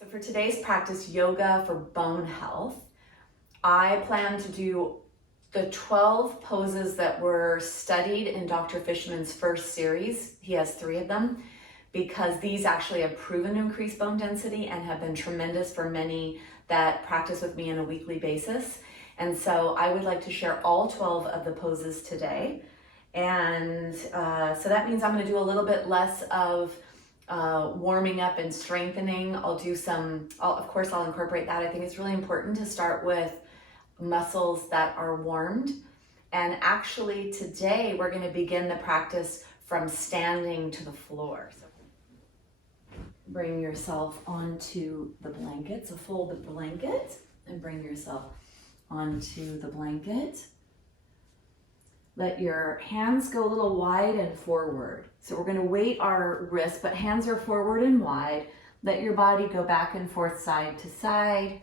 So for today's practice, yoga for bone health, I plan to do the 12 poses that were studied in Dr. Fishman's first series. He has 3 of them because these actually have proven to increase bone density and have been tremendous for many that practice with me on a weekly basis. And so I would like to share all 12 of the poses today. And so that means I'm going to do a little bit less of warming up and strengthening. I'll do some, of course I'll incorporate that. I think it's really important to start with muscles that are warmed. And actually today we're going to begin the practice from standing to the floor. So bring yourself onto the blanket. So fold the blanket and bring yourself onto the blanket. Let your hands go a little wide and forward. So we're going to weight our wrists, but hands are forward and wide. Let your body go back and forth, side to side,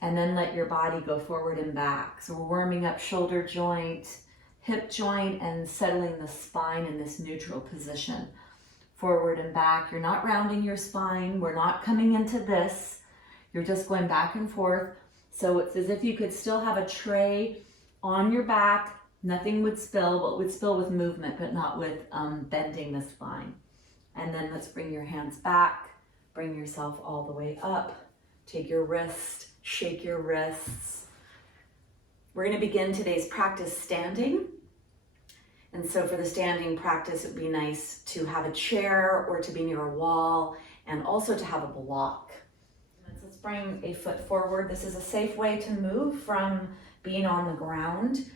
and then let your body go forward and back. So we're warming up shoulder joint, hip joint, and settling the spine in this neutral position. Forward and back. You're not rounding your spine. We're not coming into this. You're just going back and forth. So it's as if you could still have a tray on your back. Nothing would spill. Well, it would spill with movement, but not with bending the spine. And then let's bring your hands back. Bring yourself all the way up. Take your wrist, shake your wrists. We're going to begin today's practice standing. And so for the standing practice, it would be nice to have a chair or to be near a wall and also to have a block. Let's bring a foot forward. This is a safe way to move from being on the ground.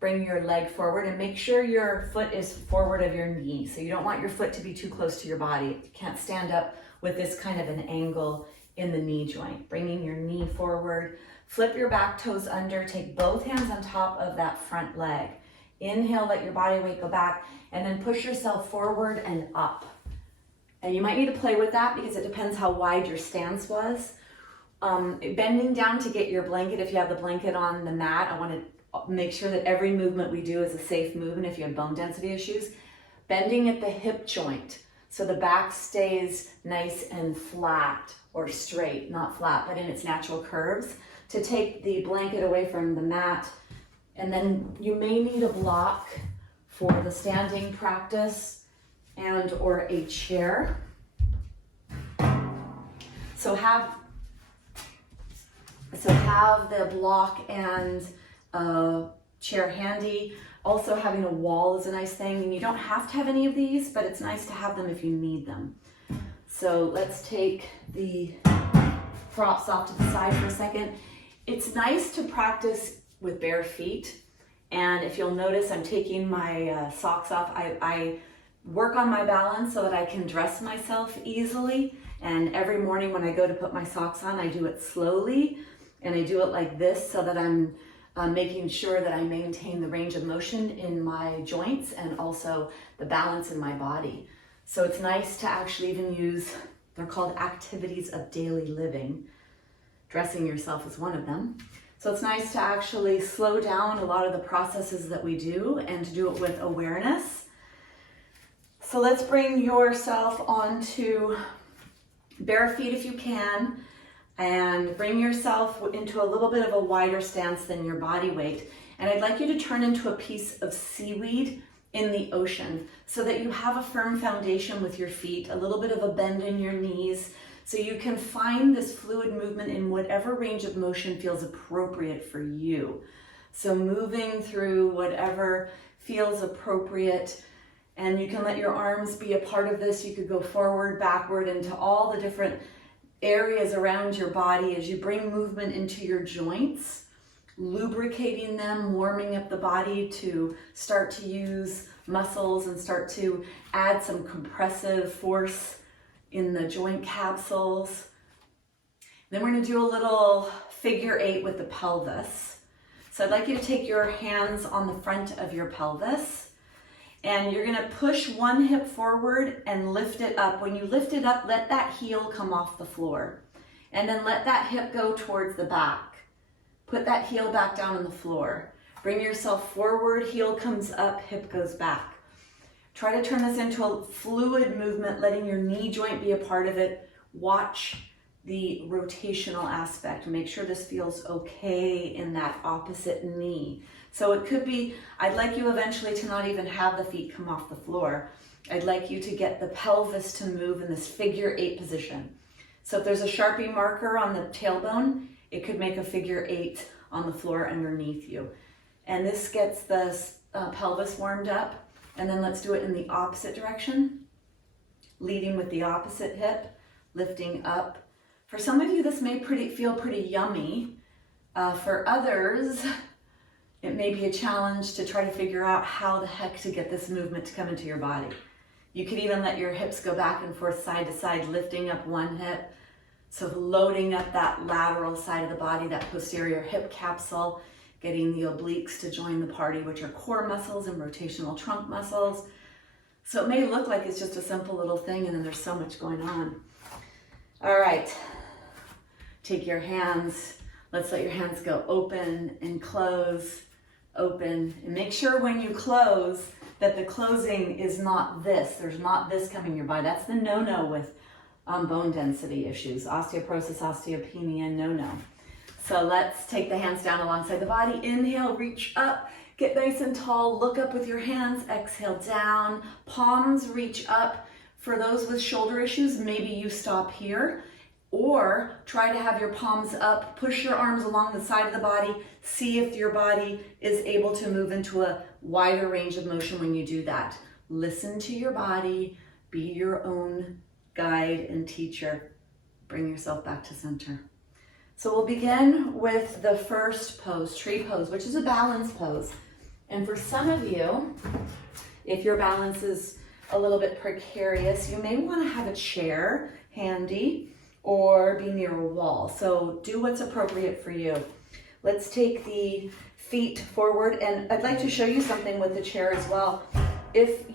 Bring your leg forward and make sure your foot is forward of your knee. So you don't want your foot to be too close to your body. You can't stand up with this kind of an angle in the knee joint. Bringing your knee forward. Flip your back toes under. Take both hands on top of that front leg. Inhale, let your body weight go back, and then push yourself forward and up. And you might need to play with that because it depends how wide your stance was. Bending down to get your blanket. If you have the blanket on the mat, I want to make sure that every movement we do is a safe movement if you have bone density issues. Bending at the hip joint so the back stays nice and flat or straight, not flat, but in its natural curves. To take the blanket away from the mat, and then you may need a block for the standing practice and or a chair. So have the block and a chair handy. Also having a wall is a nice thing, and you don't have to have any of these, but it's nice to have them if you need them. So let's take the props off to the side for a second. It's nice to practice with bare feet, and if you'll notice, I'm taking my socks off. I work on my balance so that I can dress myself easily, and every morning when I go to put my socks on, I do it slowly, and I do it like this so that I'm making sure that I maintain the range of motion in my joints and also the balance in my body. So it's nice to actually even use, they're called activities of daily living. Dressing yourself is one of them. So it's nice to actually slow down a lot of the processes that we do and to do it with awareness. So let's bring yourself onto bare feet if you can, and bring yourself into a little bit of a wider stance than your body weight. And I'd like you to turn into a piece of seaweed in the ocean so that you have a firm foundation with your feet, a little bit of a bend in your knees, so you can find this fluid movement in whatever range of motion feels appropriate for you. So moving through whatever feels appropriate, and you can let your arms be a part of this. You could go forward, backward, into all the different areas around your body as you bring movement into your joints, lubricating them, warming up the body to start to use muscles and start to add some compressive force in the joint capsules. Then we're going to do a little figure 8 with the pelvis. So I'd like you to take your hands on the front of your pelvis, and you're going to push one hip forward and lift it up. When you lift it up, let that heel come off the floor, and then let that hip go towards the back. Put that heel back down on the floor. Bring yourself forward, heel comes up, hip goes back. Try to turn this into a fluid movement, letting your knee joint be a part of it. Watch the rotational aspect. Make sure this feels okay in that opposite knee. So it could be, I'd like you eventually to not even have the feet come off the floor. I'd like you to get the pelvis to move in this figure 8 position. So if there's a Sharpie marker on the tailbone, it could make a figure 8 on the floor underneath you. And this gets the pelvis warmed up. And then let's do it in the opposite direction, leading with the opposite hip, lifting up. For some of you, this may feel pretty yummy. For others, it may be a challenge to try to figure out how the heck to get this movement to come into your body. You could even let your hips go back and forth, side to side, lifting up one hip. So loading up that lateral side of the body, that posterior hip capsule, getting the obliques to join the party, which are core muscles and rotational trunk muscles. So it may look like it's just a simple little thing, and then there's so much going on. All right, take your hands. Let's let your hands go open and close, open. And make sure when you close that the closing is not this. There's not this coming in your body. That's the no-no with bone density issues. Osteoporosis, osteopenia, no-no. So let's take the hands down alongside the body. Inhale, reach up, get nice and tall. Look up with your hands. Exhale down. Palms reach up. For those with shoulder issues, maybe you stop here. Or try to have your palms up. Push your arms along the side of the body. See if your body is able to move into a wider range of motion when you do that. Listen to your body. Be your own guide and teacher. Bring yourself back to center. So we'll begin with the first pose, tree pose, which is a balance pose. And for some of you, if your balance is a little bit precarious, you may want to have a chair handy or be near a wall. So do what's appropriate for you. Let's take the feet forward, and I'd like to show you something with the chair as well. If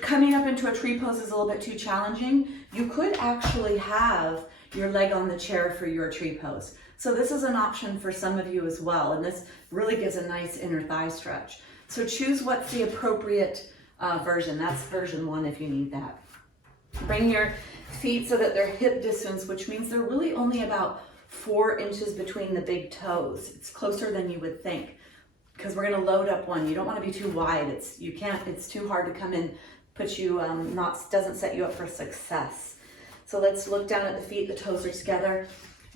coming up into a tree pose is a little bit too challenging, you could actually have your leg on the chair for your tree pose. So this is an option for some of you as well, and this really gives a nice inner thigh stretch. So choose what's the appropriate version. That's version 1 if you need that. Bring your feet so that they're hip distance, which means they're really only about 4 inches between the big toes. It's closer than you would think, because we're going to load up one. You don't want to be too wide. It's too hard to come in, doesn't set you up for success. So let's look down at the feet, the toes are together.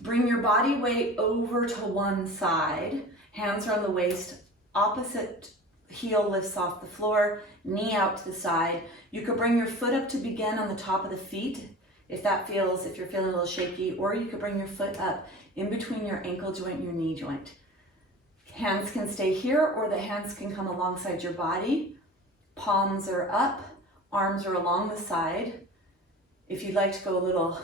Bring your body weight over to one side. Hands are on the waist. Opposite heel lifts off the floor. Knee out to the side. You could bring your foot up to begin on the top of the feet if you're feeling a little shaky, or you could bring your foot up in between your ankle joint and your knee joint. Hands can stay here, or the hands can come alongside your body. Palms are up, arms are along the side. If you'd like to go a little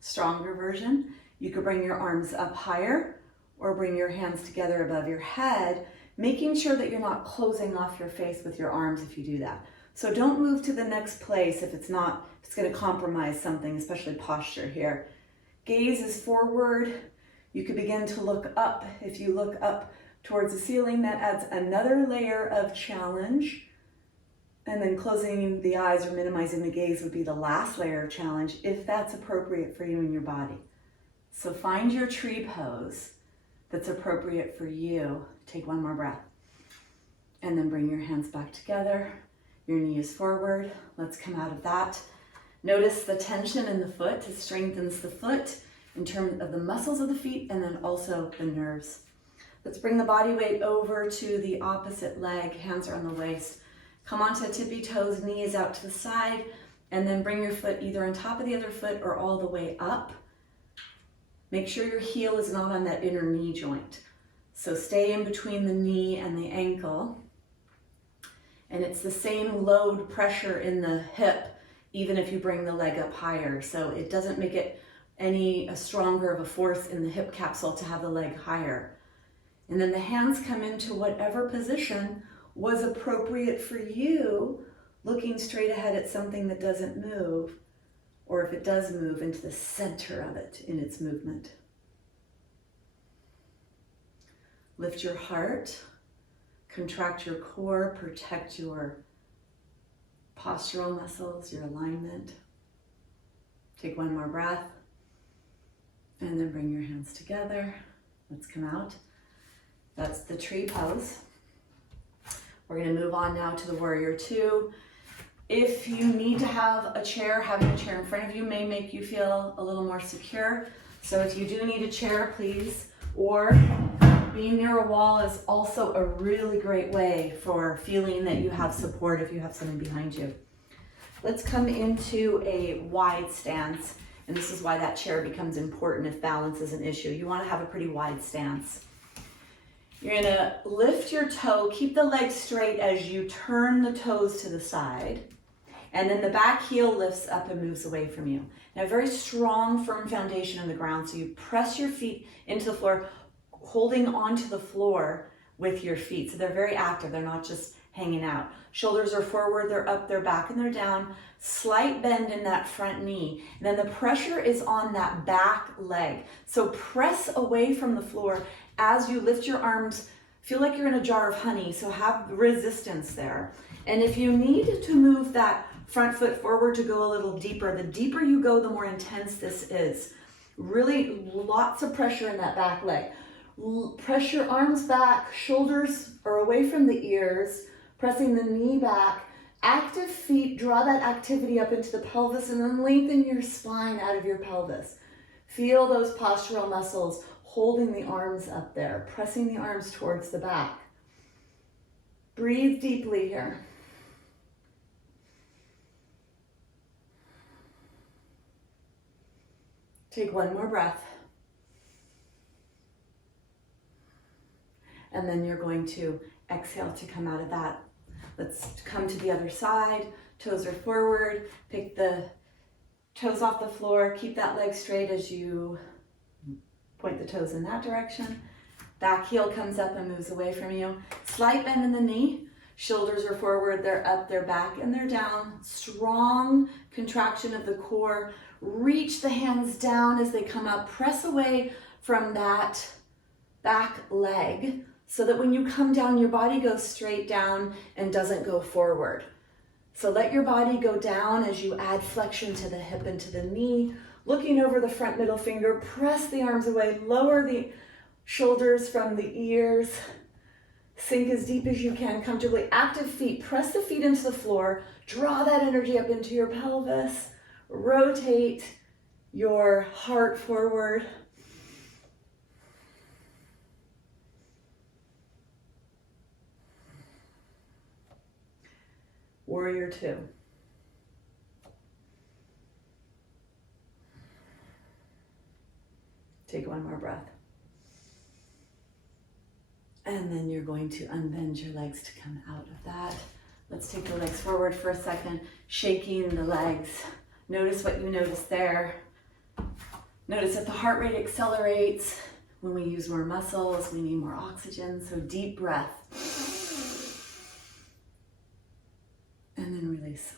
stronger version, you could bring your arms up higher or bring your hands together above your head, making sure that you're not closing off your face with your arms if you do that. So don't move to the next place if it's going to compromise something, especially posture here. Gaze is forward. You could begin to look up. If you look up towards the ceiling, that adds another layer of challenge. And then closing the eyes or minimizing the gaze would be the last layer of challenge, if that's appropriate for you and your body. So find your tree pose that's appropriate for you. Take one more breath. And then bring your hands back together. Your knee is forward. Let's come out of that. Notice the tension in the foot. It strengthens the foot in terms of the muscles of the feet and then also the nerves. Let's bring the body weight over to the opposite leg. Hands are on the waist. Come onto tippy toes, knees out to the side, and then bring your foot either on top of the other foot or all the way up. Make sure your heel is not on that inner knee joint. So stay in between the knee and the ankle. And it's the same load pressure in the hip, even if you bring the leg up higher. So it doesn't make it any stronger of a force in the hip capsule to have the leg higher. And then the hands come into whatever position was appropriate for you, looking straight ahead at something that doesn't move, or if it does move, into the center of it in its movement. Lift your heart, contract your core, protect your postural muscles, your alignment. Take one more breath. And then bring your hands together. Let's come out. That's the tree pose. We're going to move on now to the warrior two. If you need to have a chair, having a chair in front of you may make you feel a little more secure. So if you do need a chair, please, or being near a wall is also a really great way for feeling that you have support if you have someone behind you. Let's come into a wide stance. And this is why that chair becomes important if balance is an issue. You want to have a pretty wide stance. You're going to lift your toe, keep the leg straight as you turn the toes to the side. And then the back heel lifts up and moves away from you. Now, a very strong, firm foundation on the ground. So you press your feet into the floor, holding onto the floor with your feet. So they're very active. They're not just hanging out. Shoulders are forward, they're up, they're back, and they're down. Slight bend in that front knee. And then the pressure is on that back leg. So press away from the floor as you lift your arms. Feel like you're in a jar of honey, so have resistance there. And if you need to move that front foot forward to go a little deeper, the deeper you go, the more intense this is. Really lots of pressure in that back leg. Press your arms back, shoulders are away from the ears, pressing the knee back. Active feet, draw that activity up into the pelvis and then lengthen your spine out of your pelvis. Feel those postural muscles holding the arms up there, pressing the arms towards the back. Breathe deeply here. Take one more breath. And then you're going to exhale to come out of that. Let's come to the other side. Toes are forward. Pick the toes off the floor. Keep that leg straight as you point the toes in that direction. Back heel comes up and moves away from you. Slight bend in the knee. Shoulders are forward, they're up, they're back, and they're down. Strong contraction of the core. Reach the hands down as they come up. Press away from that back leg so that when you come down, your body goes straight down and doesn't go forward. So let your body go down as you add flexion to the hip and to the knee. Looking over the front middle finger, press the arms away, lower the shoulders from the ears. Sink as deep as you can comfortably. Active feet, press the feet into the floor. Draw that energy up into your pelvis. Rotate your heart forward. Warrior two. Take one more breath. And then you're going to unbend your legs to come out of that. Let's take the legs forward for a second, shaking the legs. Notice what you notice there. Notice that the heart rate accelerates. When we use more muscles, we need more oxygen. So deep breath. And then release.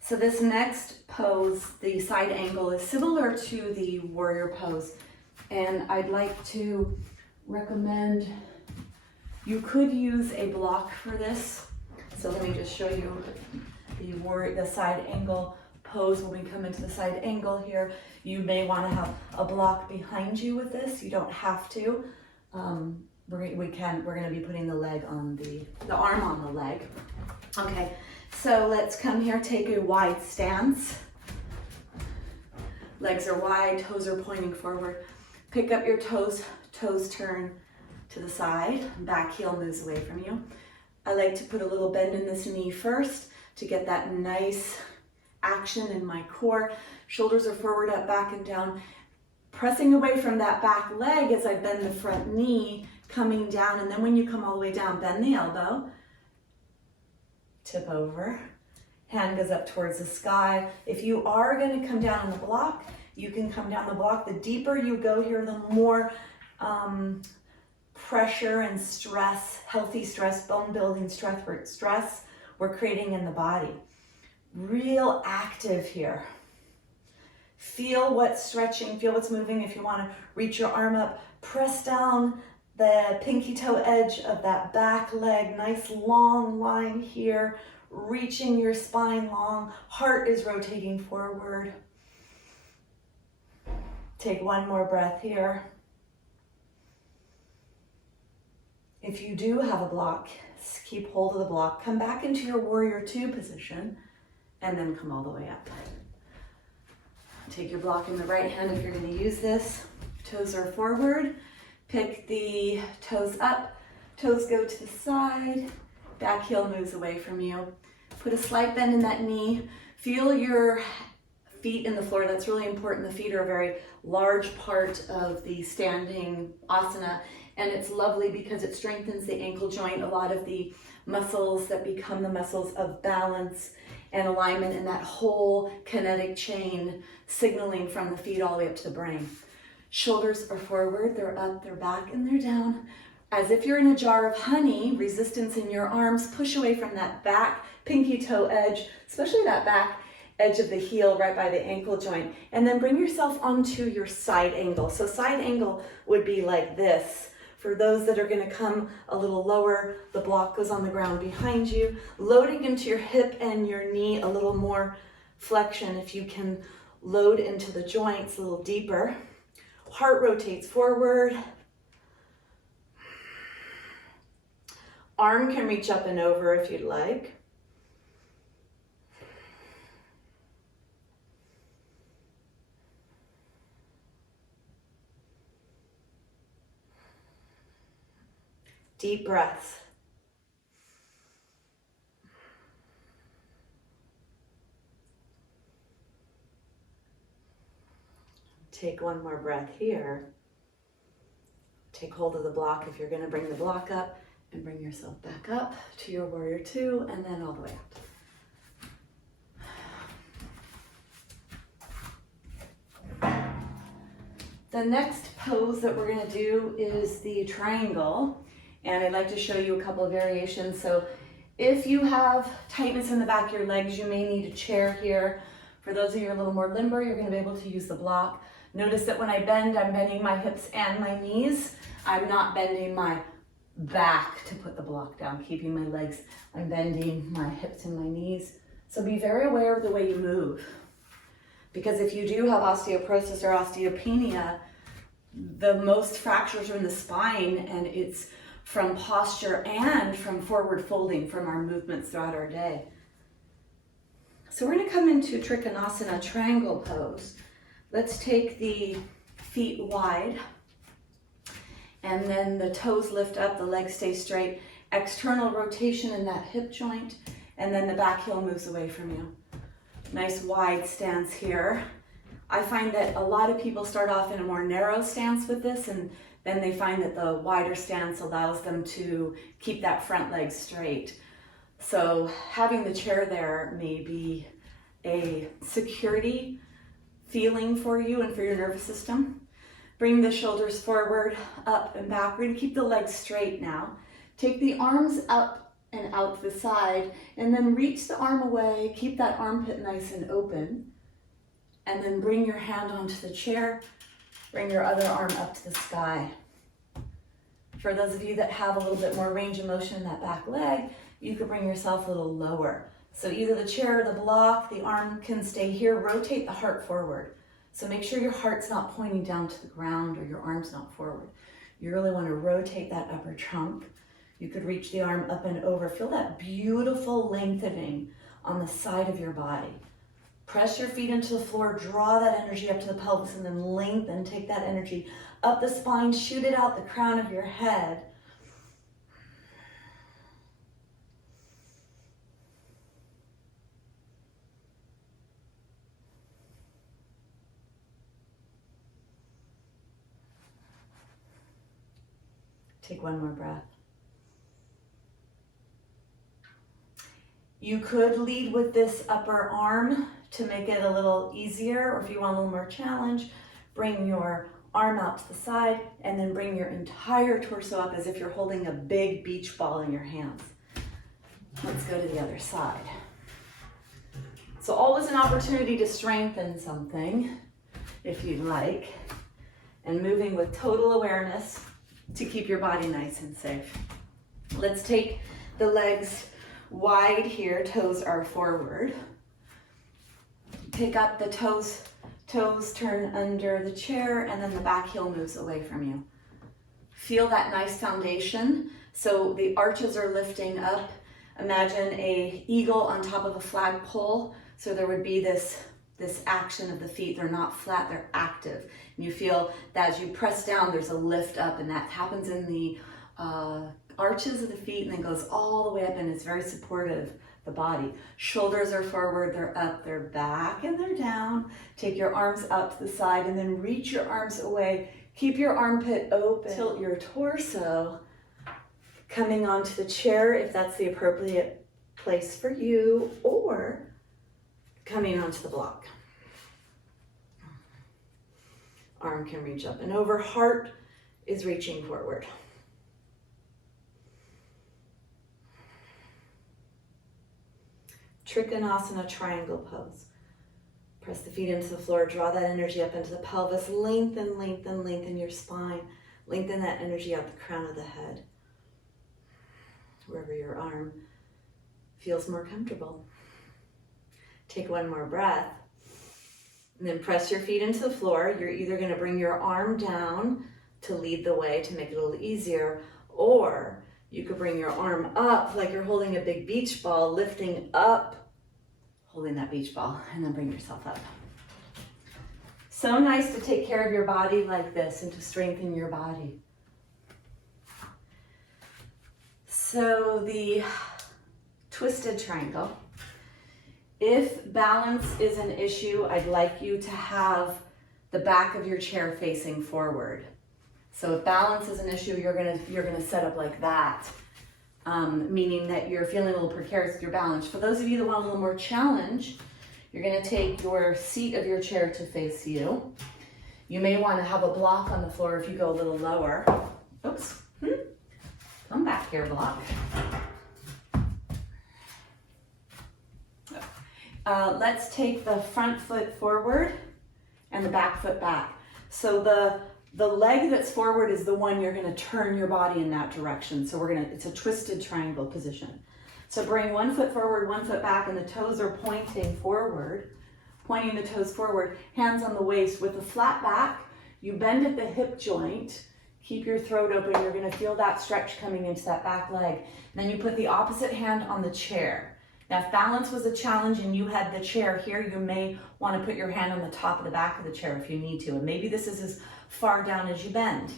So this next pose, the side angle, is similar to the warrior pose. And I'd like to recommend, you could use a block for this. So let me just show you the side angle pose. When we come into the side angle here, you may want to have a block behind you with this. You don't have to. We're going to be putting the leg on the arm on the leg. Okay, so let's come here, take a wide stance. Legs are wide, toes are pointing forward. Pick up your toes turn to the side, back heel moves away from you. I like to put a little bend in this knee first to get that nice action in my core. Shoulders are forward, up, back, and down. Pressing away from that back leg as I bend the front knee, coming down, and then when you come all the way down, bend the elbow, tip over, hand goes up towards the sky. If you are going to come down on the block, you can come down the block. The deeper you go here, the more pressure and stress, healthy stress, bone building stress we're creating in the body. Real active here. Feel what's stretching, feel what's moving. If you want to reach your arm up, press down the pinky toe edge of that back leg. Nice long line here. reaching your spine long. Heart is rotating forward. Take one more breath here. If you do have a block, keep hold of the block. Come back into your warrior two position and then come all the way up. Take your block in the right hand if you're going to use this. Toes are forward. Pick the toes up. Toes go to the side. Back heel moves away from you. Put a slight bend in that knee. Feel your feet in the floor. That's really important. The feet are a very large part of the standing asana, and it's lovely because it strengthens the ankle joint, a lot of the muscles that become the muscles of balance and alignment, and that whole kinetic chain signaling from the feet all the way up to the brain. Shoulders are forward, they're up, they're back, and they're down. As if you're in a jar of honey, resistance in your arms, push away from that back pinky toe edge, especially that back edge of the heel right by the ankle joint, and then bring yourself onto your side angle. So side angle would be like this. For those that are going to come a little lower, the block goes on the ground behind you, loading into your hip and your knee, a little more flexion if you can load into the joints a little deeper. Heart rotates forward. Arm can reach up and over if you'd like. Deep breaths. Take one more breath here. Take hold of the block if you're going to bring the block up, and bring yourself back up to your warrior two, and then all the way up. The next pose that we're going to do is the triangle, and I'd like to show you a couple of variations. So if you have tightness in the back of your legs, you may need a chair here. For those of you who are a little more limber, you're going to be able to use the block. Notice that when I bend, I'm bending my hips and my knees. I'm not bending my back to put the block down, keeping my legs. I'm bending my hips and my knees. So be very aware of the way you move. Because if you do have osteoporosis or osteopenia, the most fractures are in the spine, and it's from posture and from forward folding from our movements throughout our day. So we're going to come into Trikhanasana triangle pose. Let's take the feet wide, and then the toes lift up, the legs stay straight, external rotation in that hip joint, and then the back heel moves away from you. Nice wide stance here. I find that a lot of people start off in a more narrow stance with this, and then they find that the wider stance allows them to keep that front leg straight. So having the chair there may be a security feeling for you and for your nervous system. Bring the shoulders forward, up and back. We're going to keep the legs straight now. Take the arms up and out to the side, and then reach the arm away. Keep that armpit nice and open. And then bring your hand onto the chair. Bring your other arm up to the sky. For those of you that have a little bit more range of motion in that back leg, you could bring yourself a little lower. So either the chair or the block, the arm can stay here. Rotate the heart forward. So make sure your heart's not pointing down to the ground or your arm's not forward. You really want to rotate that upper trunk. You could reach the arm up and over. Feel that beautiful lengthening on the side of your body. Press your feet into the floor, draw that energy up to the pelvis, and then lengthen. Take that energy up the spine, shoot it out the crown of your head. Take one more breath. You could lead with this upper arm to make it a little easier, or if you want a little more challenge, bring your arm out to the side and then bring your entire torso up as if you're holding a big beach ball in your hands. Let's go to the other side. So always an opportunity to strengthen something, if you'd like, and moving with total awareness to keep your body nice and safe. Let's take the legs wide here, toes are forward. Pick up the toes, turn under the chair, and then the back heel moves away from you. Feel that nice foundation. So the arches are lifting up. Imagine an eagle on top of a flagpole. So there would be this action of the feet. They're not flat, they're active. And you feel that as you press down, there's a lift up, and that happens in the arches of the feet and then goes all the way up, and it's very supportive, the body. Shoulders are forward, they're up, they're back, and they're down. Take your arms out to the side and then reach your arms away. Keep your armpit open. Tilt your torso, coming onto the chair if that's the appropriate place for you, or coming onto the block. Arm can reach up and over, heart is reaching forward. Trikhanasana triangle pose. Press the feet into the floor, draw that energy up into the pelvis, lengthen, lengthen, lengthen your spine, lengthen that energy out the crown of the head, wherever your arm feels more comfortable. Take one more breath, and then press your feet into the floor. You're either going to bring your arm down to lead the way to make it a little easier, or you could bring your arm up like you're holding a big beach ball, lifting up, holding that beach ball, and then bring yourself up. So nice to take care of your body like this and to strengthen your body. So the twisted triangle. If balance is an issue, I'd like you to have the back of your chair facing forward. So if balance is an issue, you're gonna set up like that, meaning that you're feeling a little precarious with your balance. For those of you that want a little more challenge, you're gonna take your seat of your chair to face you. You may want to have a block on the floor if you go a little lower. Oops, come back here, block. Let's take the front foot forward and the back foot back. So the leg that's forward is the one you're going to turn your body in that direction. So it's a twisted triangle position. So bring one foot forward, one foot back, and the toes are pointing forward, pointing the toes forward, hands on the waist. With a flat back, you bend at the hip joint, keep your throat open. You're going to feel that stretch coming into that back leg. And then you put the opposite hand on the chair. Now, if balance was a challenge and you had the chair here, you may want to put your hand on the top of the back of the chair if you need to. And maybe this is as far down as you bend.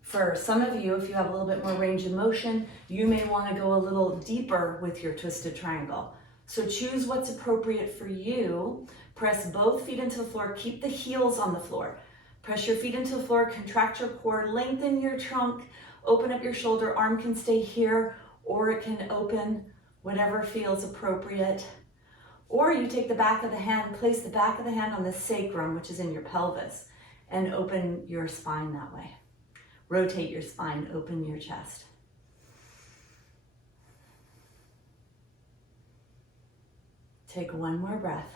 For some of you, if you have a little bit more range of motion, you may want to go a little deeper with your twisted triangle. So choose what's appropriate for you. Press both feet into the floor. Keep the heels on the floor. Press your feet into the floor, contract your core, lengthen your trunk, open up your shoulder. Arm can stay here, or it can open, whatever feels appropriate. Or you take the back of the hand, place the back of the hand on the sacrum, which is in your pelvis, and open your spine that way. Rotate your spine, open your chest. Take one more breath.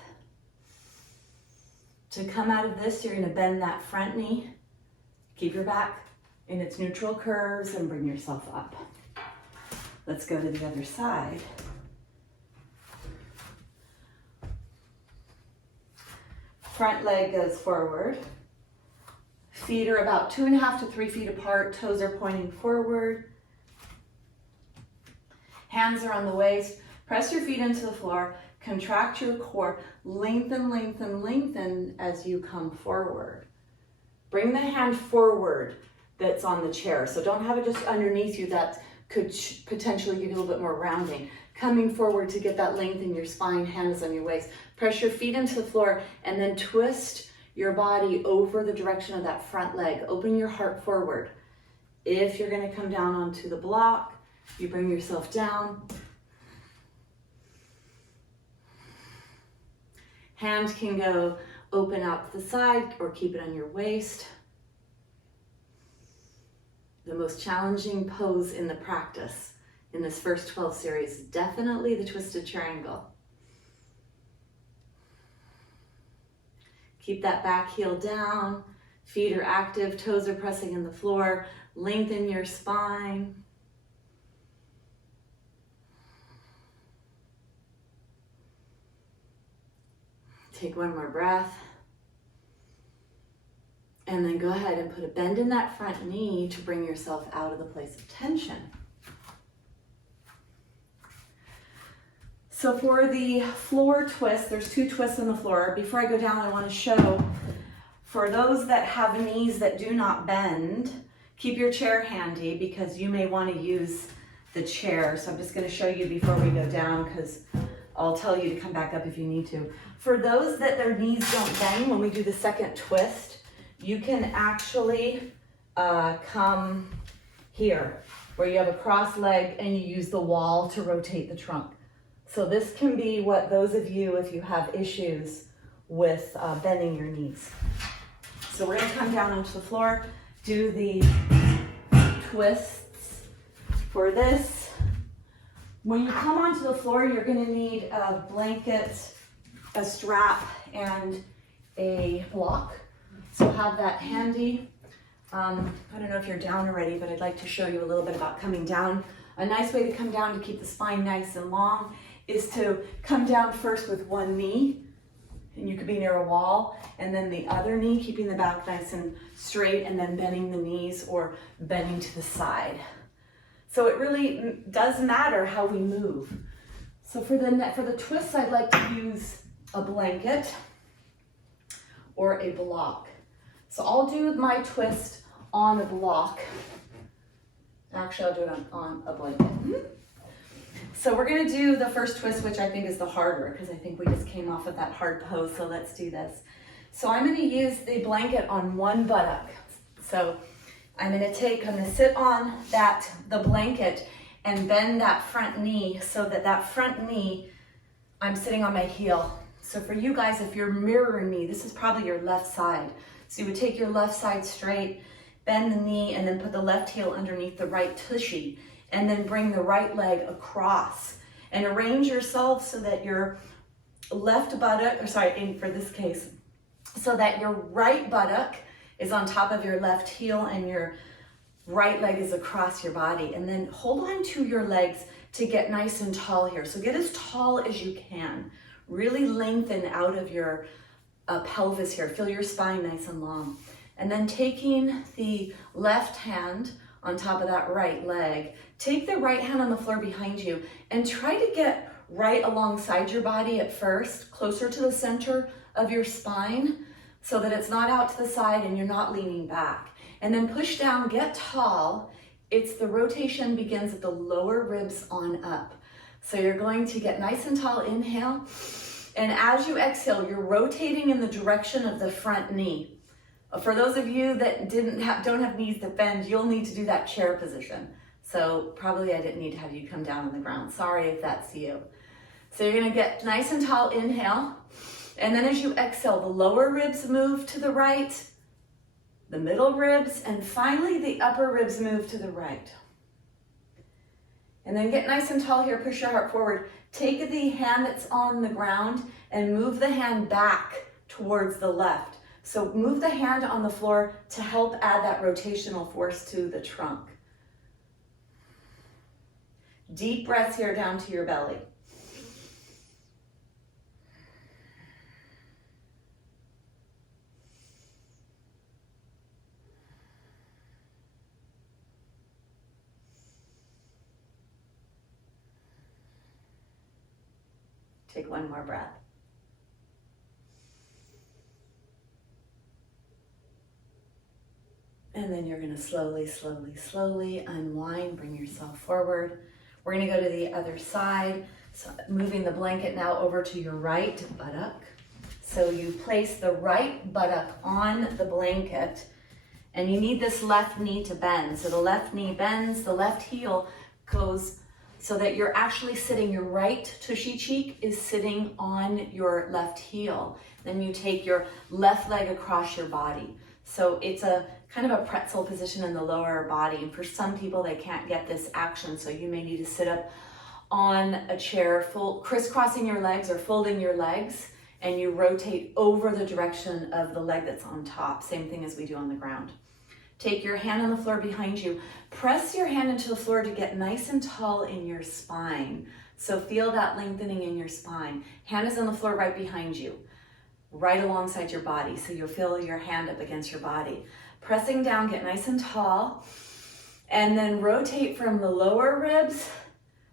To come out of this, you're going to bend that front knee, keep your back in its neutral curves, and bring yourself up. Let's go to the other side. Front leg goes forward. Feet are about 2.5 to 3 feet apart. Toes are pointing forward. Hands are on the waist. Press your feet into the floor. Contract your core. Lengthen, lengthen, lengthen as you come forward. Bring the hand forward that's on the chair. So don't have it just underneath you. That could potentially give you a little bit more rounding. Coming forward to get that length in your spine, hands on your waist. Press your feet into the floor and then twist your body over the direction of that front leg. Open your heart forward. If you're going to come down onto the block, you bring yourself down. Hand can go open out to the side or keep it on your waist. The most challenging pose in the practice in this first 12 series, definitely the twisted triangle. Keep that back heel down, feet are active, toes are pressing in the floor, lengthen your spine. Take one more breath. And then go ahead and put a bend in that front knee to bring yourself out of the place of tension. So for the floor twist, there's 2 twists on the floor. Before I go down, I want to show, for those that have knees that do not bend, keep your chair handy because you may want to use the chair. So I'm just going to show you before we go down because I'll tell you to come back up if you need to. For those that their knees don't bend, when we do the second twist, you can actually come here where you have a cross leg and you use the wall to rotate the trunk. So this can be what those of you, if you have issues with bending your knees. So we're going to come down onto the floor, do the twists. For this, when you come onto the floor, you're going to need a blanket, a strap, and a block. So have that handy. I don't know if you're down already, but I'd like to show you a little bit about coming down. A nice way to come down to keep the spine nice and long is to come down first with one knee, and you could be near a wall, and then the other knee, keeping the back nice and straight, and then bending the knees or bending to the side. So it really does matter how we move. So for the twists, I'd like to use a blanket or a block. So I'll do my twist on a block. Actually, I'll do it on a blanket. So we're going to do the first twist, which I think is the harder because I think we just came off of that hard pose. So let's do this. So I'm going to use the blanket on one buttock. So I'm going to sit on the blanket and bend that front knee so that front knee, I'm sitting on my heel. So for you guys, if you're mirror knee, this is probably your left side. So you would take your left side straight, bend the knee, and then put the left heel underneath the right tushy, and then bring the right leg across. And arrange yourself so that your left buttock, for this case, so that your right buttock is on top of your left heel and your right leg is across your body. And then hold on to your legs to get nice and tall here. So get as tall as you can. Really lengthen out of your pelvis here. Feel your spine nice and long. And then taking the left hand on top of that right leg, take the right hand on the floor behind you and try to get right alongside your body at first, closer to the center of your spine so that it's not out to the side and you're not leaning back. And then push down, get tall. The rotation begins at the lower ribs on up. So you're going to get nice and tall, inhale. And as you exhale, you're rotating in the direction of the front knee. For those of you that don't have knees that bend, you'll need to do that chair position. So probably I didn't need to have you come down on the ground. Sorry if that's you. So you're gonna get nice and tall, inhale. And then as you exhale, the lower ribs move to the right, the middle ribs, and finally the upper ribs move to the right. And then get nice and tall here, push your heart forward. Take the hand that's on the ground and move the hand back towards the left. So move the hand on the floor to help add that rotational force to the trunk. Deep breaths here down to your belly. Take one more breath. And then you're going to slowly, slowly, slowly unwind, bring yourself forward. We're going to go to the other side. So moving the blanket now over to your right buttock. So you place the right buttock on the blanket and you need this left knee to bend. So the left knee bends, the left heel goes so that you're actually sitting, your right tushy cheek is sitting on your left heel. Then you take your left leg across your body. So it's a kind of a pretzel position in the lower body. And for some people, they can't get this action. So you may need to sit up on a chair, crisscrossing your legs or folding your legs, and you rotate over the direction of the leg that's on top. Same thing as we do on the ground. Take your hand on the floor behind you. Press your hand into the floor to get nice and tall in your spine. So feel that lengthening in your spine. Hand is on the floor right behind you. right alongside your body. So you'll feel your hand up against your body. Pressing down, get nice and tall. And then rotate from the lower ribs,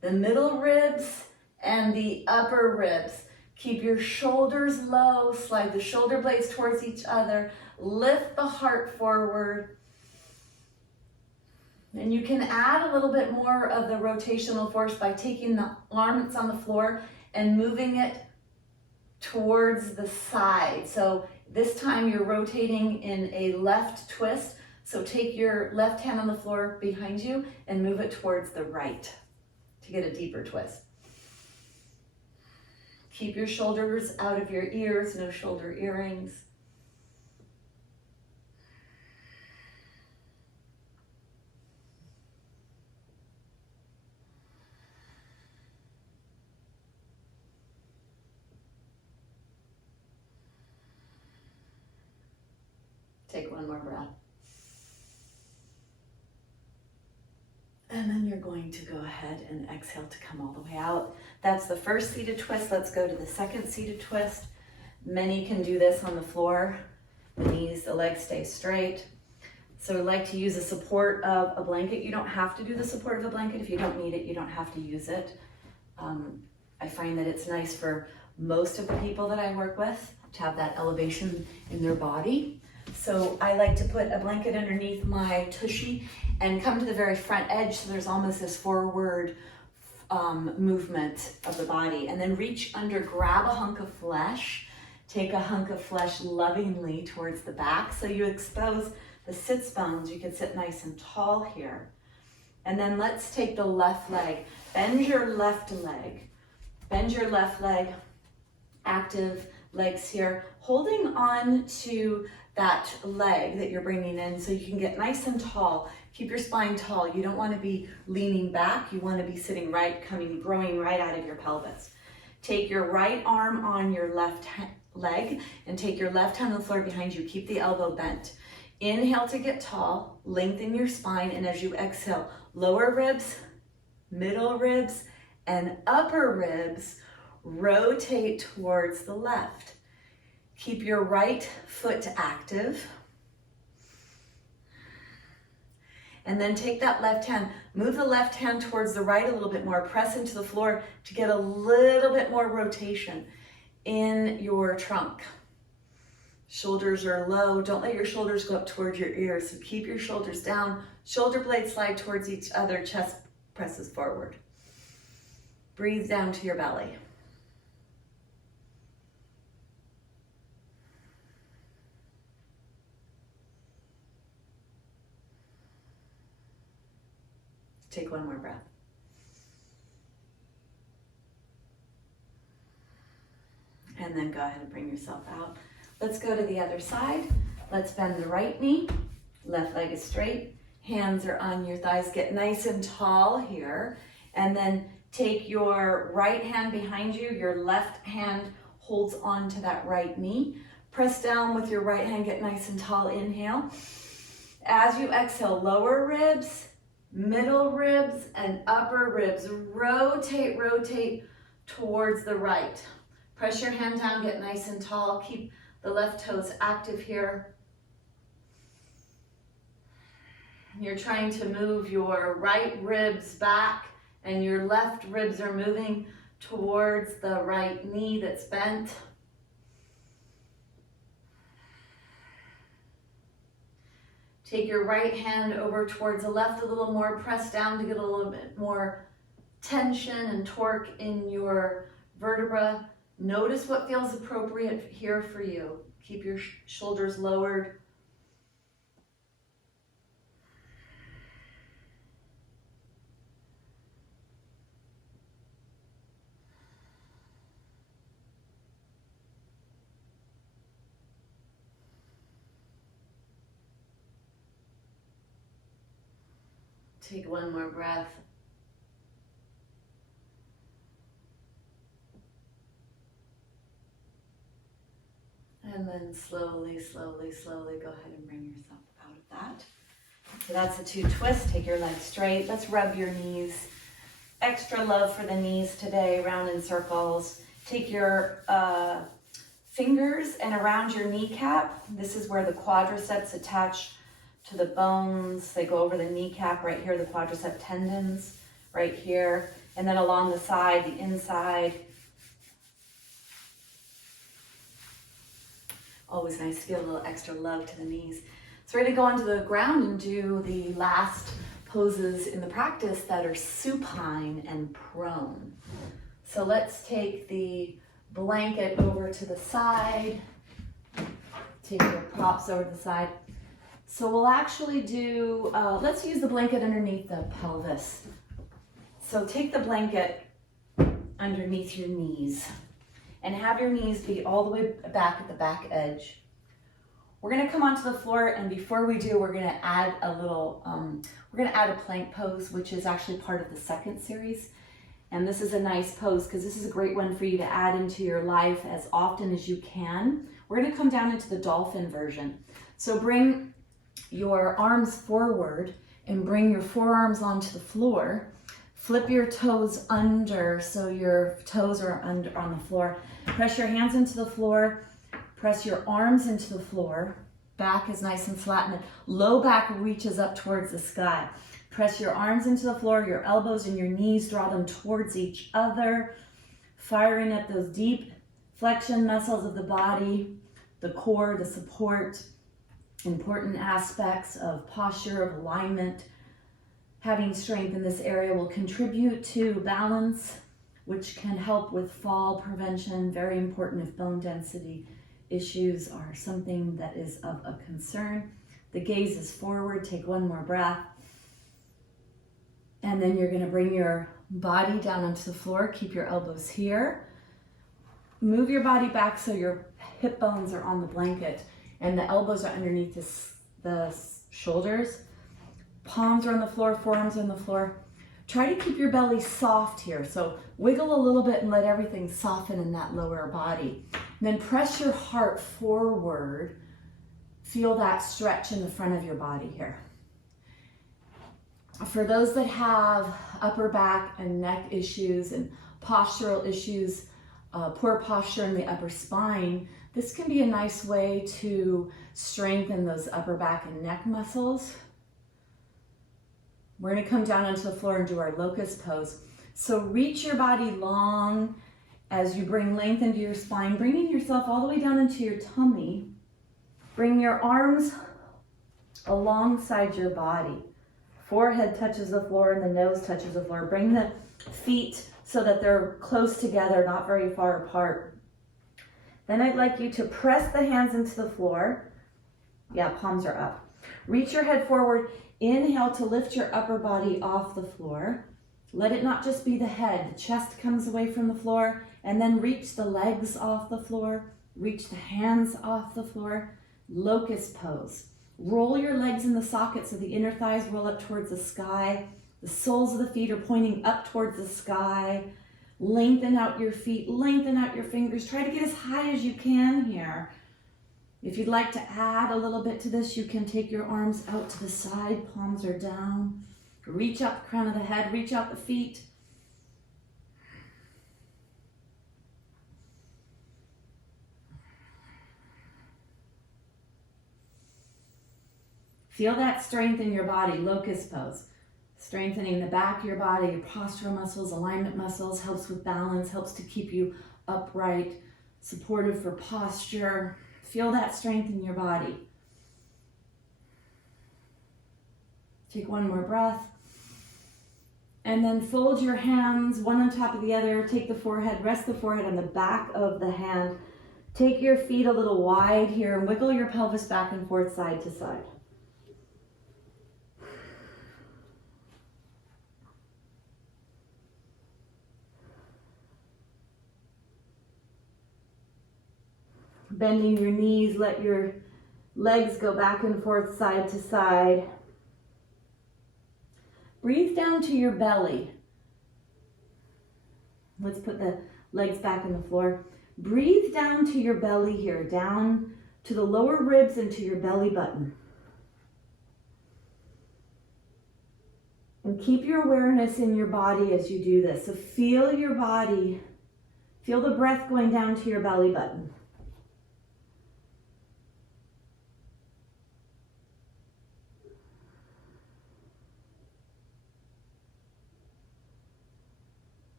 the middle ribs, and the upper ribs. Keep your shoulders low, slide the shoulder blades towards each other, lift the heart forward. And you can add a little bit more of the rotational force by taking the arm that's on the floor and moving it towards the side. So this time you're rotating in a left twist. So take your left hand on the floor behind you and move it towards the right to get a deeper twist. Keep your shoulders out of your ears, no shoulder earrings. Take one more breath. And then you're going to go ahead and exhale to come all the way out. That's the first seated twist. Let's go to the second seated twist. Many can do this on the floor. The knees, the legs stay straight. So I like to use the support of a blanket. You don't have to do the support of a blanket. If you don't need it, you don't have to use it. I find that it's nice for most of the people that I work with to have that elevation in their body. So I like to put a blanket underneath my tushy and come to the very front edge, so there's almost this forward movement of the body. And then reach under, grab a hunk of flesh, take a hunk of flesh lovingly towards the back, so you expose the sits bones. You can sit nice and tall here. And then let's take the left leg. Bend your left leg. Bend your left leg. Active legs here. Holding on to that leg that you're bringing in so you can get nice and tall. Keep your spine tall. You don't want to be leaning back. You want to be sitting right, growing right out of your pelvis. Take your right arm on your left leg and take your left hand on the floor behind you. Keep the elbow bent. Inhale to get tall, lengthen your spine, and as you exhale, lower ribs, middle ribs, and upper ribs rotate towards the left. Keep your right foot active. And then take that left hand, move the left hand towards the right a little bit more, press into the floor to get a little bit more rotation in your trunk. Shoulders are low. Don't let your shoulders go up towards your ears. So keep your shoulders down. Shoulder blades slide towards each other. Chest presses forward. Breathe down to your belly. Take one more breath. And then go ahead and bring yourself out. Let's go to the other side. Let's bend the right knee. Left leg is straight. Hands are on your thighs. Get nice and tall here. And then take your right hand behind you. Your left hand holds on to that right knee. Press down with your right hand. Get nice and tall. Inhale. As you exhale, lower ribs, middle ribs, and upper ribs. Rotate, rotate towards the right. Press your hand down, get nice and tall. Keep the left toes active here. You're trying to move your right ribs back and your left ribs are moving towards the right knee that's bent. Take your right hand over towards the left a little more, press down to get a little bit more tension and torque in your vertebra. Notice what feels appropriate here for you. Keep your shoulders lowered. Take one more breath. And then slowly, slowly, slowly go ahead and bring yourself out of that. So that's the two twists. Take your legs straight. Let's rub your knees. Extra love for the knees today, round in circles. Take your fingers and around your kneecap. This is where the quadriceps attach to the bones. They go over the kneecap right here, the quadricep tendons right here. And then along the side, the inside. Always nice to feel a little extra love to the knees. So we're gonna go onto the ground and do the last poses in the practice that are supine and prone. So let's take the blanket over to the side. Take your props over to the side. So we'll actually do, let's use the blanket underneath the pelvis. So take the blanket underneath your knees and have your knees be all the way back at the back edge. We're gonna come onto the floor, and before we do, we're gonna add a little, a plank pose, which is actually part of the second series. And this is a nice pose because this is a great one for you to add into your life as often as you can. We're gonna come down into the dolphin version. So bring your arms forward and bring your forearms onto the floor. Flip your toes under so your toes are under on the floor. Press your hands into the floor. Press your arms into the floor. Back is nice and flat, and low back reaches up towards the sky. Press your arms into the floor, your elbows and your knees, draw them towards each other, firing up those deep flexion muscles of the body, the core, the support, important aspects of posture, of alignment. Having strength in this area will contribute to balance, which can help with fall prevention. Very important if bone density issues are something that is of a concern. The gaze is forward. Take one more breath. And then you're going to bring your body down onto the floor. Keep your elbows here. Move your body back so your hip bones are on the blanket and the elbows are underneath the shoulders. Palms are on the floor, forearms are on the floor. Try to keep your belly soft here. So wiggle a little bit and let everything soften in that lower body. And then press your heart forward. Feel that stretch in the front of your body here. For those that have upper back and neck issues and postural issues, poor posture in the upper spine, this can be a nice way to strengthen those upper back and neck muscles. We're going to come down onto the floor and do our locust pose. So reach your body long as you bring length into your spine, bringing yourself all the way down into your tummy. Bring your arms alongside your body. Forehead touches the floor and the nose touches the floor. Bring the feet so that they're close together, not very far apart. Then I'd like you to press the hands into the floor. Yeah, palms are up. Reach your head forward. Inhale to lift your upper body off the floor. Let it not just be the head. The chest comes away from the floor, and then reach the legs off the floor. Reach the hands off the floor. Locust pose. Roll your legs in the socket so the inner thighs roll up towards the sky. The soles of the feet are pointing up towards the sky. Lengthen out your feet, lengthen out your fingers. Try to get as high as you can here. If you'd like to add a little bit to this, you can take your arms out to the side, palms are down. Reach out the crown of the head, reach out the feet. Feel that strength in your body, locust pose. Strengthening the back of your body, your postural muscles, alignment muscles, helps with balance, helps to keep you upright, supportive for posture. Feel that strength in your body. Take one more breath. And then fold your hands, one on top of the other. Take the forehead, rest the forehead on the back of the hand. Take your feet a little wide here and wiggle your pelvis back and forth, side to side. Bending your knees, let your legs go back and forth, side to side. Breathe down to your belly. Let's put the legs back on the floor. Breathe down to your belly here, down to the lower ribs and to your belly button. And keep your awareness in your body as you do this. So feel your body, feel the breath going down to your belly button.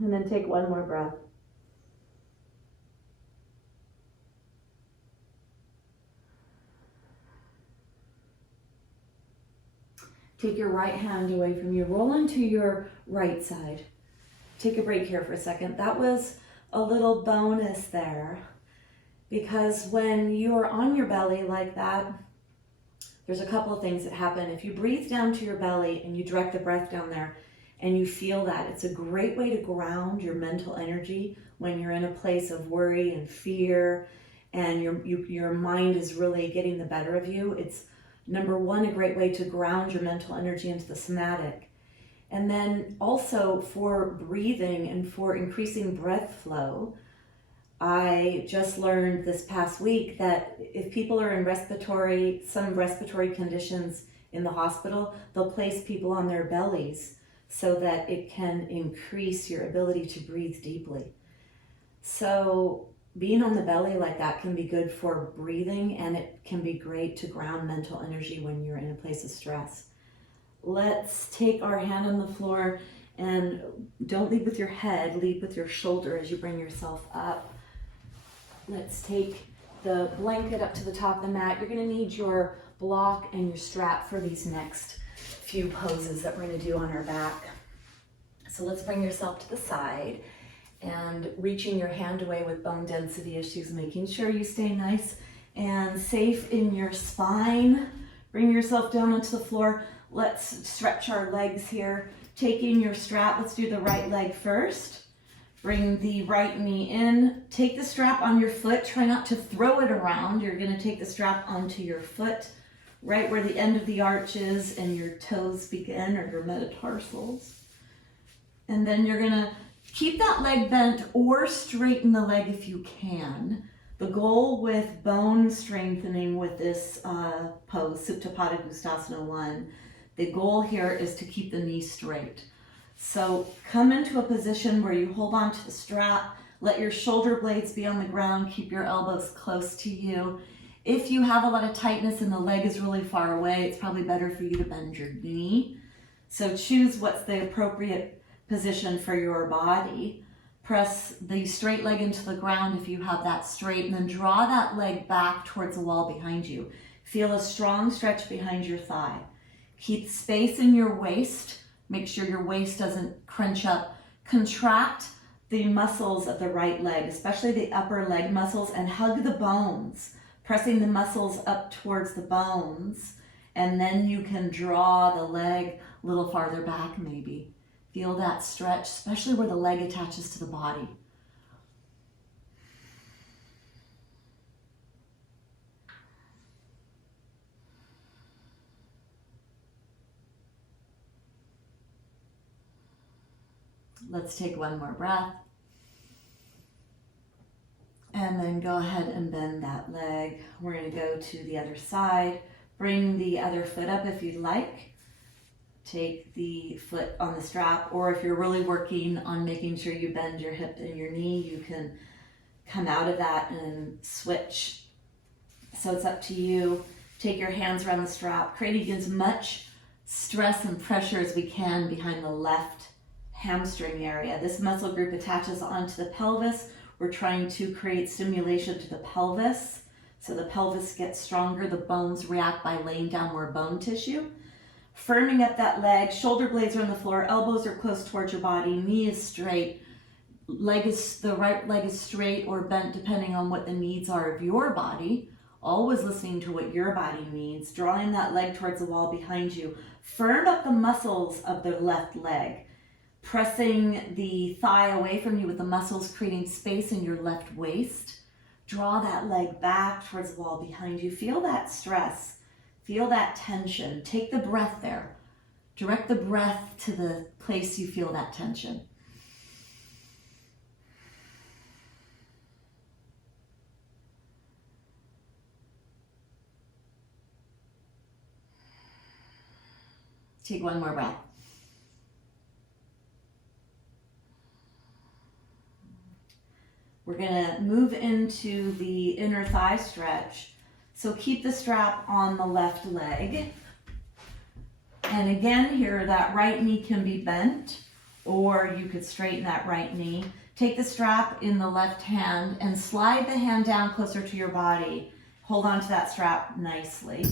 And then take one more breath. Take your right hand away from you. Roll onto your right side. Take a break here for a second. That was a little bonus there, because when you're on your belly like that, there's a couple of things that happen. If you breathe down to your belly and you direct the breath down there and you feel that, it's a great way to ground your mental energy when you're in a place of worry and fear and your mind is really getting the better of you. It's number one, a great way to ground your mental energy into the somatic. And then also for breathing and for increasing breath flow, I just learned this past week that if people are in some respiratory conditions in the hospital, they'll place people on their bellies so that it can increase your ability to breathe deeply. So being on the belly like that can be good for breathing, and it can be great to ground mental energy when you're in a place of stress. Let's take our hand on the floor, and don't lead with your head, lead with your shoulder as you bring yourself up. Let's take the blanket up to the top of the mat. You're going to need your block and your strap for these next few poses that we're going to do on our back. So let's bring yourself to the side and reaching your hand away with bone density issues, making sure you stay nice and safe in your spine. Bring yourself down onto the floor. Let's stretch our legs here. Taking your strap, let's do the right leg first. Bring the right knee in. Take the strap on your foot. Try not to throw it around. You're going to take the strap onto your foot, right where the end of the arch is and your toes begin, or your metatarsals. And then you're going to keep that leg bent or straighten the leg if you can. The goal with bone strengthening with this pose, Supta Pada Gustasana 1, the goal here is to keep the knee straight. So come into a position where you hold on to the strap, let your shoulder blades be on the ground, keep your elbows close to you. If you have a lot of tightness and the leg is really far away, it's probably better for you to bend your knee. So choose what's the appropriate position for your body. Press the straight leg into the ground if you have that straight, and then draw that leg back towards the wall behind you. Feel a strong stretch behind your thigh. Keep space in your waist. Make sure your waist doesn't crunch up. Contract the muscles of the right leg, especially the upper leg muscles, and hug the bones, pressing the muscles up towards the bones, and then you can draw the leg a little farther back maybe. Feel that stretch, especially where the leg attaches to the body. Let's take one more breath. And then go ahead and bend that leg. We're going to go to the other side. Bring the other foot up if you'd like. Take the foot on the strap, or if you're really working on making sure you bend your hip and your knee, you can come out of that and switch. So it's up to you. Take your hands around the strap, creating as much stress and pressure as we can behind the left hamstring area. This muscle group attaches onto the pelvis. We're trying to create stimulation to the pelvis. So the pelvis gets stronger. The bones react by laying down more bone tissue. Firming up that leg, shoulder blades are on the floor, elbows are close towards your body, knee is straight, the right leg is straight or bent depending on what the needs are of your body. Always listening to what your body needs, drawing that leg towards the wall behind you. Firm up the muscles of the left leg, pressing the thigh away from you with the muscles, creating space in your left waist. Draw that leg back towards the wall behind you. Feel that stress. Feel that tension. Take the breath there. Direct the breath to the place you feel that tension. Take one more breath. We're going to move into the inner thigh stretch. So keep the strap on the left leg. And again here, that right knee can be bent, or you could straighten that right knee. Take the strap in the left hand and slide the hand down closer to your body. Hold on to that strap nicely.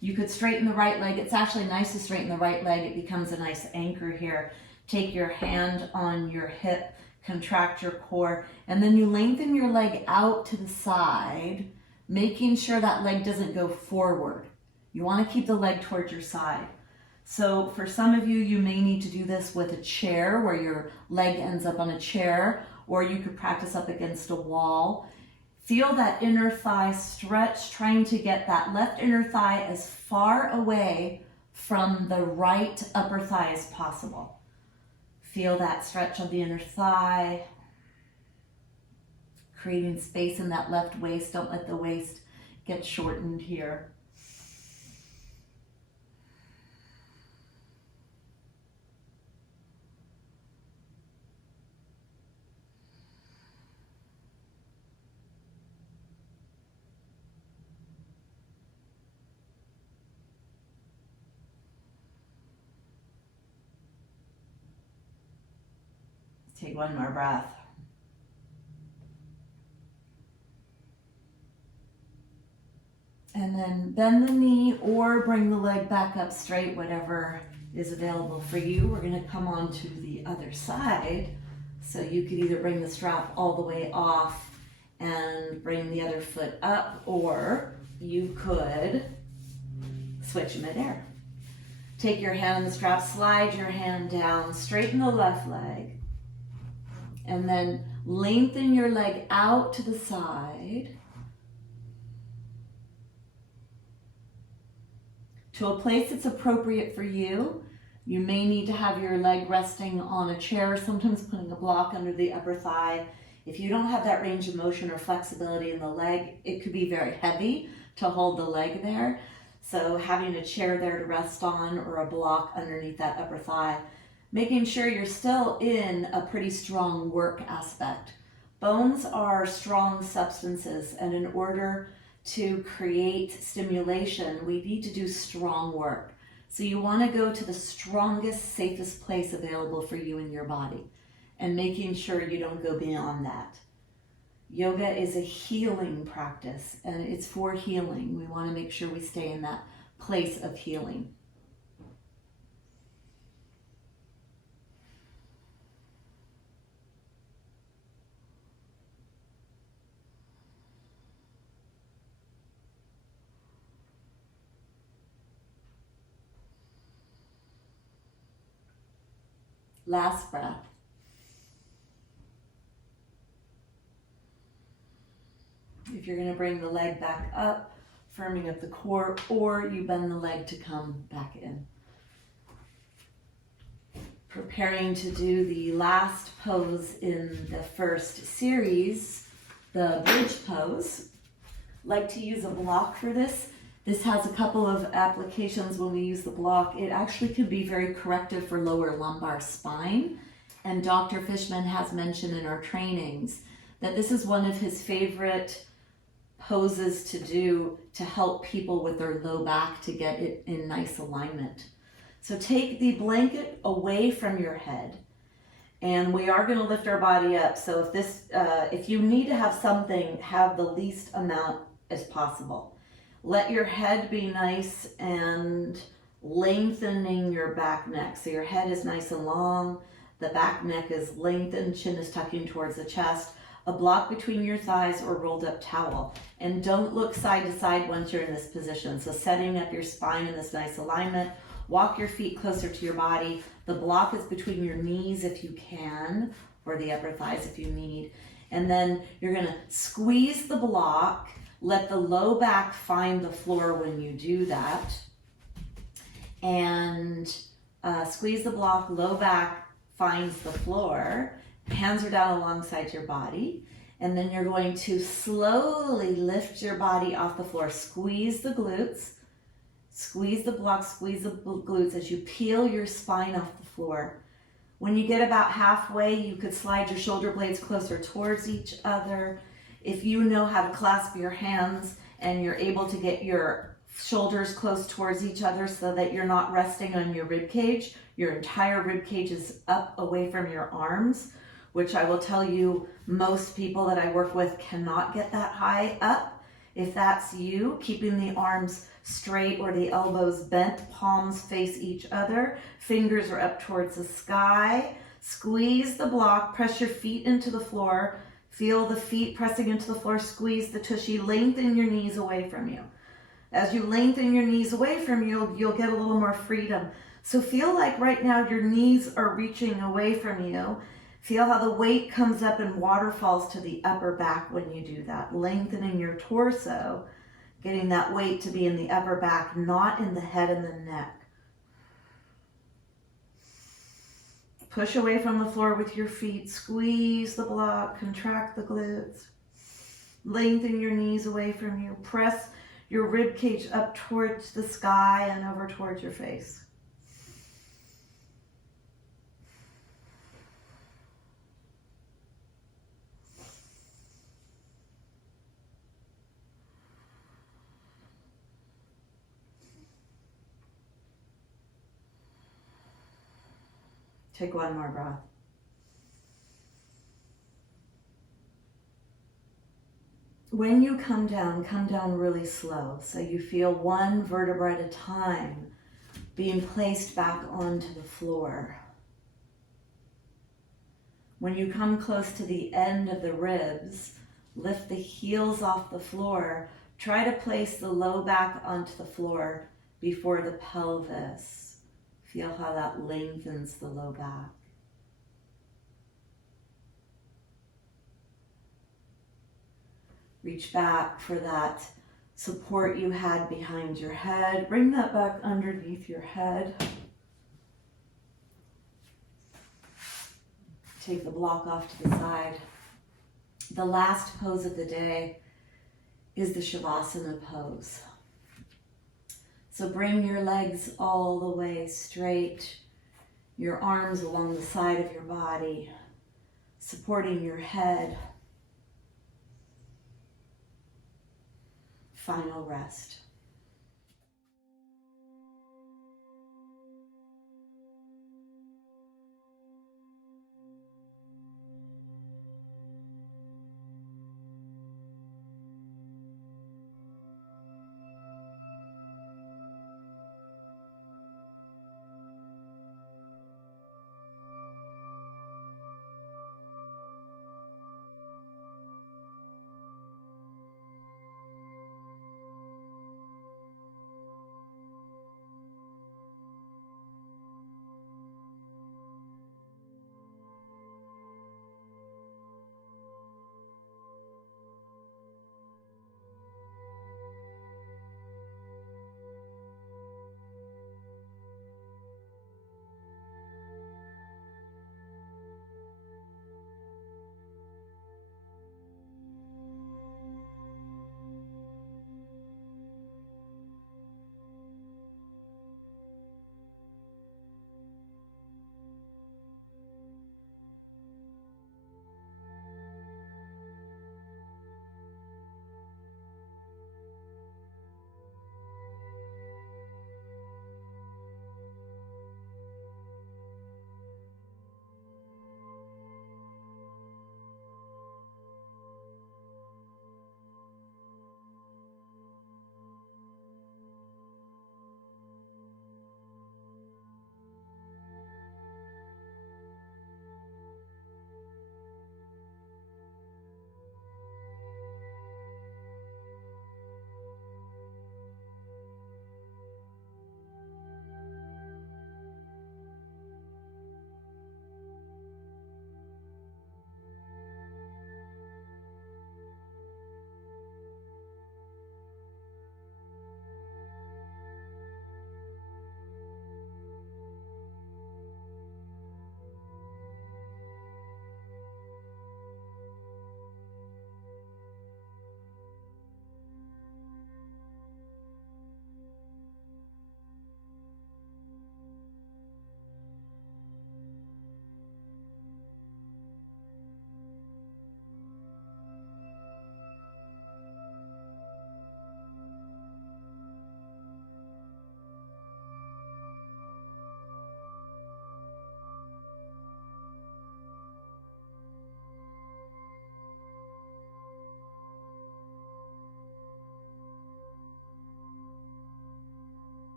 You could straighten the right leg. It's actually nice to straighten the right leg. It becomes a nice anchor here. Take your hand on your hip, contract your core, and then you lengthen your leg out to the side, making sure that leg doesn't go forward. You want to keep the leg towards your side. So for some of you, you may need to do this with a chair where your leg ends up on a chair, or you could practice up against a wall. Feel that inner thigh stretch, trying to get that left inner thigh as far away from the right upper thigh as possible. Feel that stretch of the inner thigh, creating space in that left waist. Don't let the waist get shortened here. Take one more breath. And then bend the knee or bring the leg back up straight, whatever is available for you. We're going to come on to the other side. So you could either bring the strap all the way off and bring the other foot up, or you could switch midair. Take your hand on the strap, slide your hand down, straighten the left leg, and then lengthen your leg out to the side to a place that's appropriate for you. You may need to have your leg resting on a chair, sometimes putting a block under the upper thigh. If you don't have that range of motion or flexibility in the leg, it could be very heavy to hold the leg there. So having a chair there to rest on or a block underneath that upper thigh, making sure you're still in a pretty strong work aspect. Bones are strong substances, and in order to create stimulation, we need to do strong work. So you want to go to the strongest, safest place available for you in your body, and making sure you don't go beyond that. Yoga is a healing practice, and it's for healing. We want to make sure we stay in that place of healing. Last breath. If you're going to bring the leg back up, firming up the core, or you bend the leg to come back in. Preparing to do the last pose in the first series, the bridge pose. Like to use a block for this. This has a couple of applications when we use the block. It actually can be very corrective for lower lumbar spine. And Dr. Fishman has mentioned in our trainings that this is one of his favorite poses to do to help people with their low back to get it in nice alignment. So take the blanket away from your head, and we are going to lift our body up. So if you need to have something, have the least amount as possible. Let your head be nice and lengthening your back neck. So your head is nice and long, the back neck is lengthened, chin is tucking towards the chest, a block between your thighs or rolled up towel. And don't look side to side once you're in this position. So setting up your spine in this nice alignment, walk your feet closer to your body. The block is between your knees if you can, or the upper thighs if you need. And then you're gonna squeeze the block. Let the low back find the floor when you do that. And squeeze the block, low back finds the floor. Hands are down alongside your body. And then you're going to slowly lift your body off the floor. Squeeze the glutes. Squeeze the block, squeeze the glutes as you peel your spine off the floor. When you get about halfway, you could slide your shoulder blades closer towards each other. If you know how to clasp your hands and you're able to get your shoulders close towards each other so that you're not resting on your rib cage. Your entire rib cage is up away from your arms, which I will tell you, most people that I work with cannot get that high up. If that's you, keeping the arms straight or the elbows bent, palms face each other, fingers are up towards the sky. Squeeze the block, press your feet into the floor. Feel the feet pressing into the floor, squeeze the tushy, lengthen your knees away from you. As you lengthen your knees away from you, you'll get a little more freedom. So feel like right now your knees are reaching away from you. Feel how the weight comes up and waterfalls to the upper back when you do that. Lengthening your torso, getting that weight to be in the upper back, not in the head and the neck. Push away from the floor with your feet. Squeeze the block, contract the glutes. Lengthen your knees away from you. Press your rib cage up towards the sky and over towards your face. Take one more breath. When you come down really slow. So you feel one vertebra at a time being placed back onto the floor. When you come close to the end of the ribs, lift the heels off the floor. Try to place the low back onto the floor before the pelvis. Feel how that lengthens the low back. Reach back for that support you had behind your head. Bring that back underneath your head. Take the block off to the side. The last pose of the day is the Shavasana Pose. So bring your legs all the way straight, your arms along the side of your body, supporting your head. Final rest.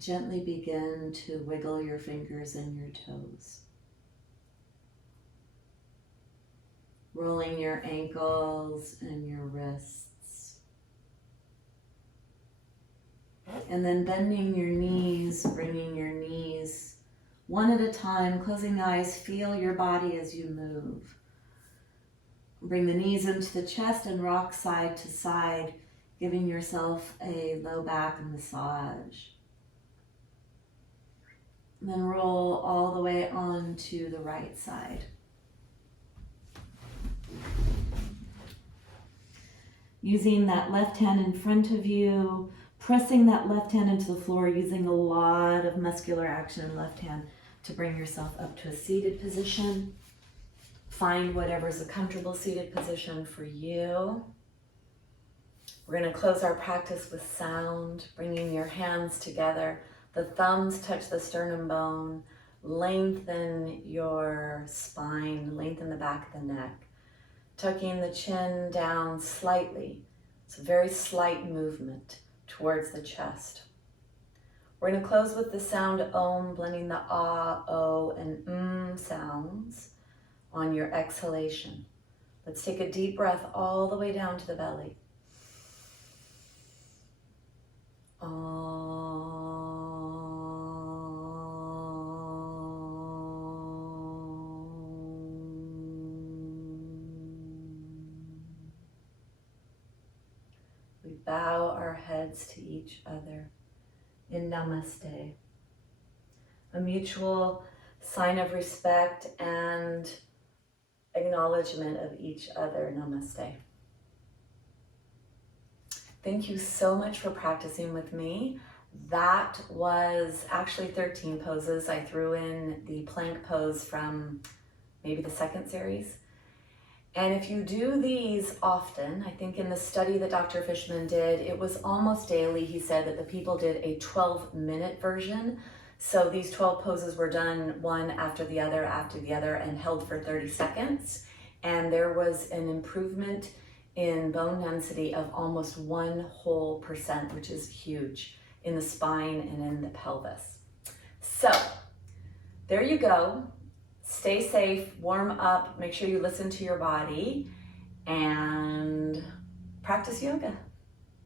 Gently begin to wiggle your fingers and your toes. Rolling your ankles and your wrists. And then bending your knees, bringing your knees one at a time, closing the eyes, feel your body as you move. Bring the knees into the chest and rock side to side, giving yourself a low back massage. And then roll all the way onto the right side. Using that left hand in front of you, pressing that left hand into the floor, using a lot of muscular action in left hand to bring yourself up to a seated position. Find whatever's a comfortable seated position for you. We're going to close our practice with sound, bringing your hands together. The thumbs touch the sternum bone. Lengthen your spine, lengthen the back of the neck. Tucking the chin down slightly. It's a very slight movement towards the chest. We're going to close with the sound Om, blending the ah, o, and sounds on your exhalation. Let's take a deep breath all the way down to the belly. We bow our heads to each other in Namaste, a mutual sign of respect and acknowledgement of each other. Namaste. Thank you so much for practicing with me. That was actually 13 poses. I threw in the plank pose from maybe the second series. And if you do these often, I think in the study that Dr. Fishman did, it was almost daily. He said that the people did a 12-minute version. So these 12 poses were done one after the other, and held for 30 seconds. And there was an improvement in bone density of almost 1 whole percent, which is huge, in the spine and in the pelvis. So there you go. Stay safe, warm up, make sure you listen to your body, and practice yoga.